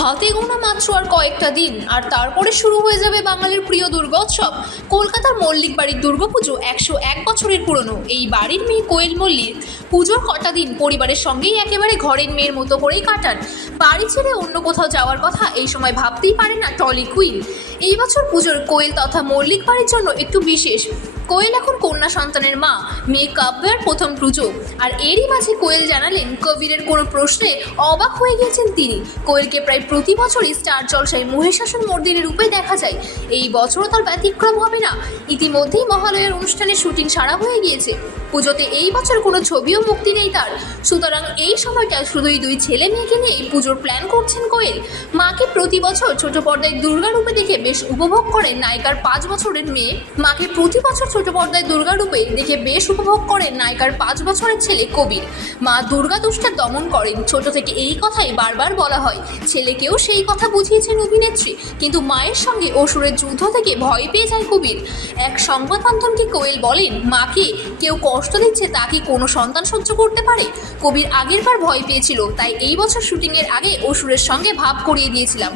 হাতে গোনা মাত্র আর কয়েকটা দিন। আর তারপরে শুরু হয়ে যাবে বাঙালির প্রিয় দুর্গোৎসব। কলকাতার মল্লিক বাড়ির দুর্গাপুজো একশো এক বছরের পুরনো। এই বাড়ির মেয়ে কোয়েল মল্লিক পুজোর কটা দিন পরিবারের সঙ্গেই একেবারে ঘরের মেয়ের মতো করেই কাটান। বাড়ি ছেড়ে অন্য কোথাও যাওয়ার কথা এই সময় ভাবতেই পারে না টলি কুইন এই বছর পুজোর কোয়েল তথা মল্লিক বাড়ির জন্য একটু বিশেষ। কোয়েল এখন কন্যা সন্তানের মা, মেয়ে কাব্যের প্রথম পুজো। আর এরই মাঝে কোয়েল জানালেন, কবিরের কোনো প্রশ্নে অবাক হয়ে গিয়েছেন তিনি। কোয়েলকে প্রায় প্রতি বছরই স্টার জলসায় মহিষাসন মর্দিনের রূপে দেখা যায়। এই বছরও তার ব্যতিক্রম হবে না। ইতিমধ্যেই মহালয়ের অনুষ্ঠানের শুটিং সারা হয়ে গিয়েছে। পুজোতে এই বছর কোনো ছবিও মুক্তি নেই তার। সুতরাং এই সময়টা শুধুই দুই ছেলে মেয়েকে নিয়ে পুজোর প্ল্যান করছেন কোয়েল। মাকে প্রতি বছর ছোট পর্দায় দুর্গা রূপে দেখে বেশ উপভোগ করেন নায়িকার পাঁচ বছরের মেয়ে। মাকে প্রতি বছর ছোট পর্দায় দুর্গা রূপে দেখে বেশ উপভোগ করেন নায়িকার পাঁচ বছরের ছেলে কবির। মা দুর্গা দুষ্টার দমন করেন। ছোট থেকে এই কথাই বারবার বলা হয়। ছেলেকেও সেই কথা বুঝিয়েছেন অভিনেত্রী। কিন্তু মায়ের সঙ্গে অসুরের যুদ্ধ থেকে ভয় পেয়ে যায় কবির। এক সংবাদ মাধ্যমকে কোয়েল বলেন, মাকে কেউ কষ্ট দিচ্ছে তা কি কোনো সন্তান সহ্য করতে পারে? কবির আগের বার ভয় পেয়েছিল, তাই এই বছর শুটিংয়ের আগে অসুরের সঙ্গে ভাব করিয়ে দিয়েছিলাম।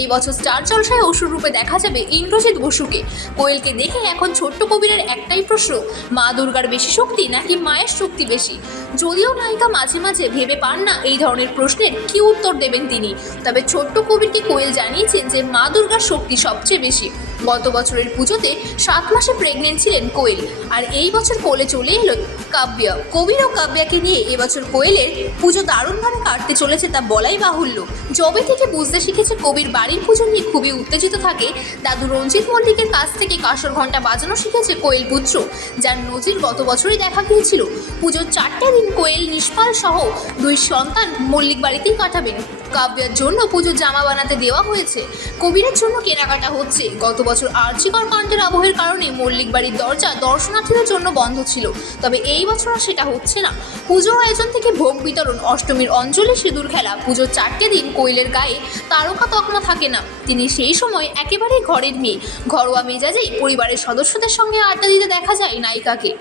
এই বছর স্টার জলসায় অসুর রূপে দেখা যাবে ইন্দ্রজিৎ বসুকে। কোয়েলকে দেখে এখন ছোট্ট কবিরের একটাই প্রশ্ন, মা দুর্গার বেশি শক্তি নাকি মায়ের শক্তি বেশি? যদিও নায়িকা মাঝে মাঝে ভেবে পান না এই ধরনের প্রশ্নের কি উত্তর দেবেন তিনি। তবে ছোট্ট কবিরকে কোয়েল জানিয়েছেন যে মা দুর্গার শক্তি সবচেয়ে বেশি। গত বছরের পুজোতে সাত মাসে প্রেগনেন্ট ছিলেন কোয়েল, আর এই বছর কোলে চলে এলো কাব্যা। কবির ও কাব্যাকে নিয়ে এবছর কোয়েলের পুজো দারুণভাবে কাটতে চলেছে তা বলাই বাহুল্য। জবে থেকে বুঝতে শিখেছে কবির বাড়ির পুজো নিয়ে খুবই উত্তেজিত থাকে। দাদু রঞ্জিত মল্লিকের কাছ থেকে কাঁসর ঘণ্টা বাজানো শিখেছে কোয়েল পুত্র, যার নজির গত বছরই দেখা গিয়েছিল। পুজোর চারটে দিন কোয়েল, নিষ্পাল সহ দুই সন্তান মল্লিক বাড়িতেই কাটাবেন। কাব্যের জন্য পুজোর জামা বানাতে দেওয়া হয়েছে। কবিরের জন্য কেনাকাটা হচ্ছে। গত বছর আর্চিকর কাণ্ডের আবহের কারণে মল্লিক বাড়ির দরজা দর্শনার্থীদের জন্য বন্ধ ছিল। তবে এই বছর আর সেটা হচ্ছে না। পুজোর আয়োজন থেকে ভোগ বিতরণ, অষ্টমীর অঞ্জলি, সিঁদুর খেলা, পুজোর চারটে দিন কোয়েলের গায়ে তারকা তকমা থাকে না। তিনি সেই সময় একেবারেই ঘরের মেয়ে। ঘরোয়া মেজাজেই পরিবারের সদস্যদের সঙ্গে আড্ডা দিতে দেখা যায় নায়িকাকে।